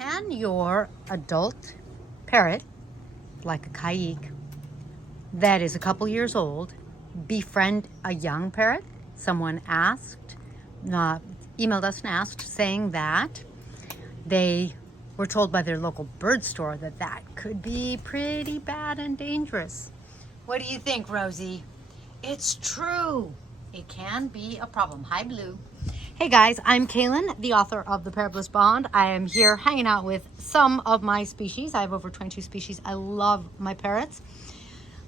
Can your adult parrot, like a Caique, that is a couple years old, befriend a young parrot? Someone asked, emailed us and asked, saying that they were told by their local bird store that that could be pretty bad and dangerous. What do you think, Rosie? It's true. It can be a problem. Hi, Blue. Hey guys, I'm Kaylin, the author of the Parrot Bliss Bond. I am here hanging out with some of my species. I have over 22 species. I love my parrots.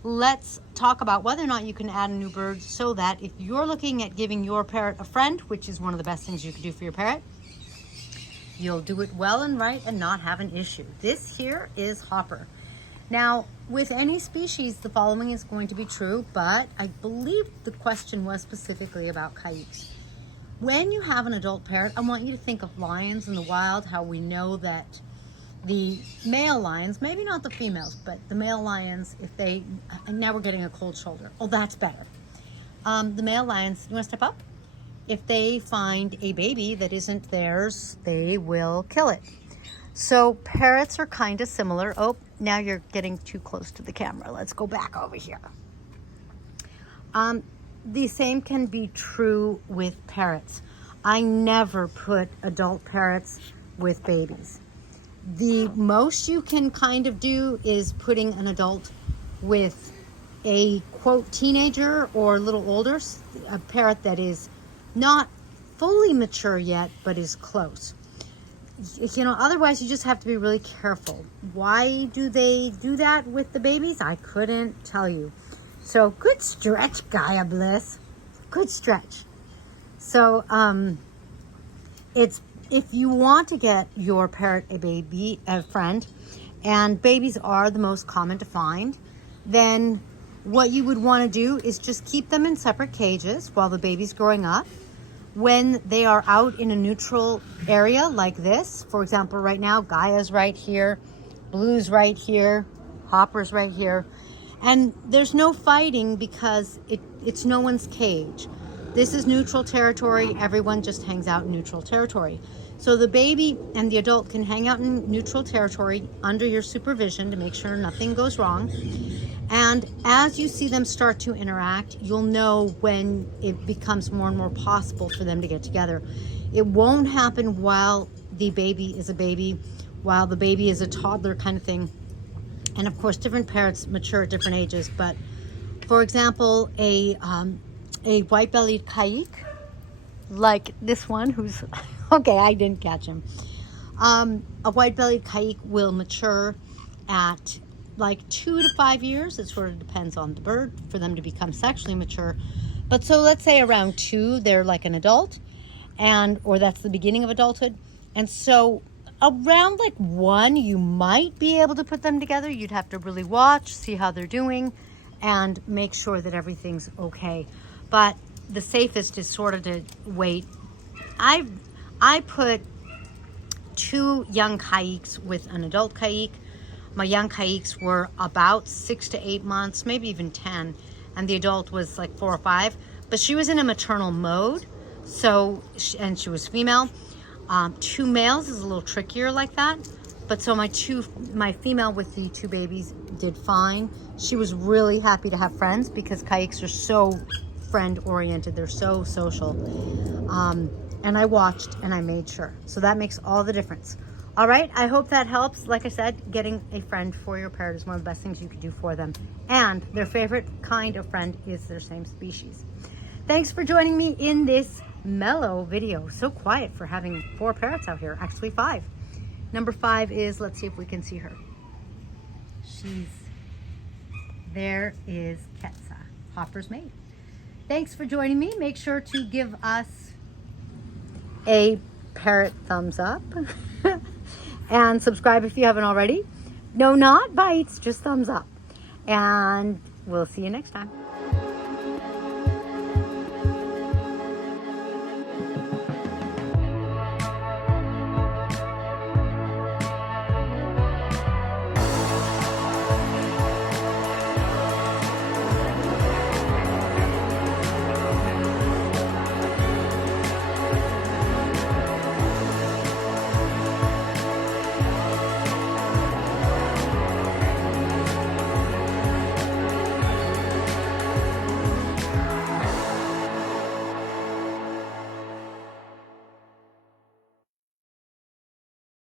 Let's talk about whether or not you can add a new bird so that if you're looking at giving your parrot a friend, which is one of the best things you can do for your parrot, you'll do it well and right and not have an issue. This here is Hopper. Now, with any species, the following is going to be true, but I believe the question was specifically about Caiques. When you have an adult parrot, I want you to think of lions in the wild, how we know that the male lions, maybe not the females, but the male lions, if they, and now we're getting a cold shoulder. Oh, that's better. The male lions, you want to step up? If they find a baby that isn't theirs, they will kill it. So parrots are kind of similar. Oh, now you're getting too close to the camera. Let's go back over here. The same can be true with parrots. I never put adult parrots with babies. The most you can kind of do is putting an adult with a, quote, teenager or a little older, a parrot that is not fully mature yet, but is close. You know, otherwise you just have to be really careful. Why do they do that with the babies? I couldn't tell you. So good stretch, Gaia Bliss. Good stretch. So it's, if you want to get your parrot a friend, and babies are the most common to find, then what you would want to do is just keep them in separate cages while the baby's growing up. When they are out in a neutral area like this, for example, right now, Gaia's right here, Blue's right here, Hopper's right here, and there's no fighting because it's no one's cage. This is neutral territory. Everyone just hangs out in neutral territory. So the baby and the adult can hang out in neutral territory under your supervision to make sure nothing goes wrong. And as you see them start to interact, you'll know when it becomes more and more possible for them to get together. It won't happen while the baby is a baby, while the baby is a toddler kind of thing. And of course, different parrots mature at different ages. But for example, a white-bellied Caique, like this one who's, okay, I didn't catch him. A white-bellied Caique will mature at like 2 to 5 years. It sort of depends on the bird for them to become sexually mature. But so let's say around 2, they're like an adult, or that's the beginning of adulthood. And so around like 1, you might be able to put them together. You'd have to really watch, see how they're doing, and make sure that everything's okay. But the safest is sort of to wait. I put 2 young Caiques with an adult Caique. My young Caiques were about 6 to 8 months, maybe even 10, and the adult was like 4 or 5. But she was in a maternal mode, and she was female. 2 males is a little trickier like that. But so my female with the 2 babies did fine. She was really happy to have friends because Caiques are so friend-oriented. They're so social. And I watched and I made sure. So that makes all the difference. All right, I hope that helps. Like I said, getting a friend for your parrot is one of the best things you can do for them. And their favorite kind of friend is their same species. Thanks for joining me in this mellow video. So quiet for having 4 parrots out here, actually 5. Number 5 is, let's see if we can see her. There is Ketsa, Hopper's mate. Thanks for joining me. Make sure to give us a parrot thumbs up. And subscribe if you haven't already. No, not bites, just thumbs up. And we'll see you next time.